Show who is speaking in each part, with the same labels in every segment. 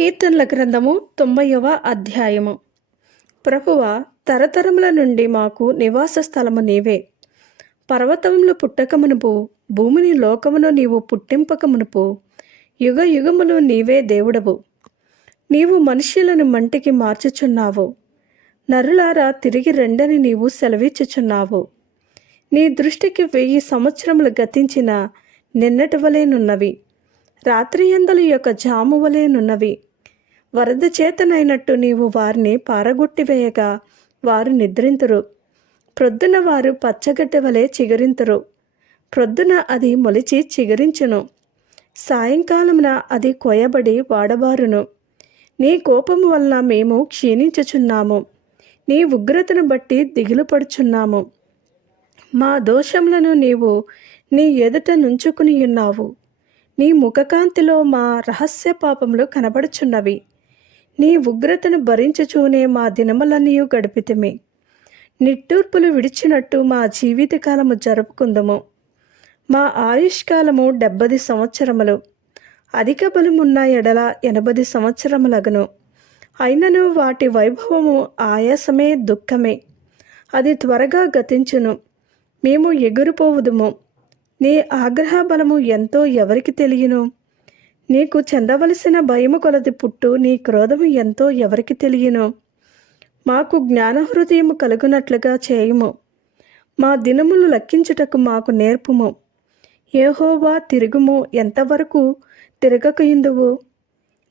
Speaker 1: కీర్తనల గ్రంథము తొంభైవ అధ్యాయము. ప్రభువ తరతరముల నుండి మాకు నివాస స్థలము నీవే. పర్వతములు పుట్టకమునుపు భూమిని లోకమును నీవు పుట్టింపకమునుపు యుగ యుగములు నీవే దేవుడవు. నీవు మనుష్యులను మంటికి మార్చుచున్నావు. నరులారా తిరిగి రెండని నీవు సెలవిచ్చుచున్నావు. నీ దృష్టికి వెయ్యి సంవత్సరములు గతించిన నిన్నటి వలెనున్నవి రాత్రియందల యొక్క జాము వలెనున్నవి వరద చేతనైనట్టు నీవు వారిని పారగొట్టివేయగా వారు నిద్రింతురు. ప్రొద్దున వారు పచ్చగడ్డ వలె చిగురింతురు. ప్రొద్దున అది మొలిచి చిగురించును. సాయంకాలమున అది కొయబడి వాడబారును నీ కోపము వల్ల మేము క్షీణించుచున్నాము. నీ ఉగ్రతను బట్టి దిగులు పడుచున్నాము. మా దోషములను నీవు నీ ఎదుట నుంచుకుని ఉన్నావు నీ ముఖకాంతిలో మా రహస్య పాపములు కనబడుచున్నవి. నీ ఉగ్రతను భరించుచూనే మా దినములన్నీ గడిపితిమి. నిట్టూర్పులు విడిచినట్టు మా జీవితకాలము జరుపుకుందము. మా ఆయుష్కాలము డెబ్బది సంవత్సరములు. అధిక బలమున్న ఎడల ఎనభది సంవత్సరములగను. అయినను వాటి వైభవము ఆయాసమే దుఃఖమే. అది త్వరగా గతించును. మేము ఎగురుపోవుదుము. నీ ఆగ్రహ బలము ఎంతో ఎవరికి తెలియను? నీకు చెందవలసిన భయము కొలది పుట్టు నీ క్రోధము ఎంతో ఎవరికి తెలియను? మాకు జ్ఞానహృదయము కలుగునట్లుగా చేయుము. మా దినములు లెక్కించుటకు మాకు నేర్పుము. ఏహోవా తిరుగుము ఎంతవరకు తిరగకయుందువు?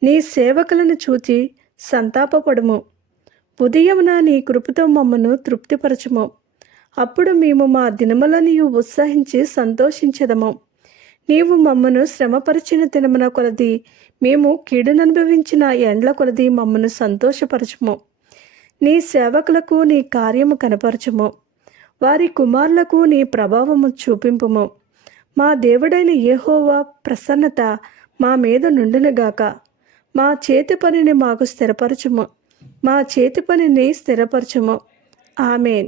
Speaker 1: నీ సేవకులను చూచి సంతాపపడుము. ఉదయమున నీ కృపతో మమ్మను తృప్తిపరచుము. అప్పుడు మేము మా దినములను ఉత్సహించి సంతోషించదము. నీవు మమ్మను శ్రమపరిచిన దినమున కొలది. మేము కీడుననుభవించిన ఎండ్ల కొలది మమ్మను సంతోషపరచుము. నీ సేవకులకు నీ కార్యము కనపరచుము. వారి కుమారులకు నీ ప్రభావము చూపింపుము. మా దేవుడైన ఏహోవా ప్రసన్నత మా మీద నుండునగాక మా చేతి పనిని మాకు స్థిరపరచుము. మా చేతి పనిని స్థిరపరచుము. ఆమెన్.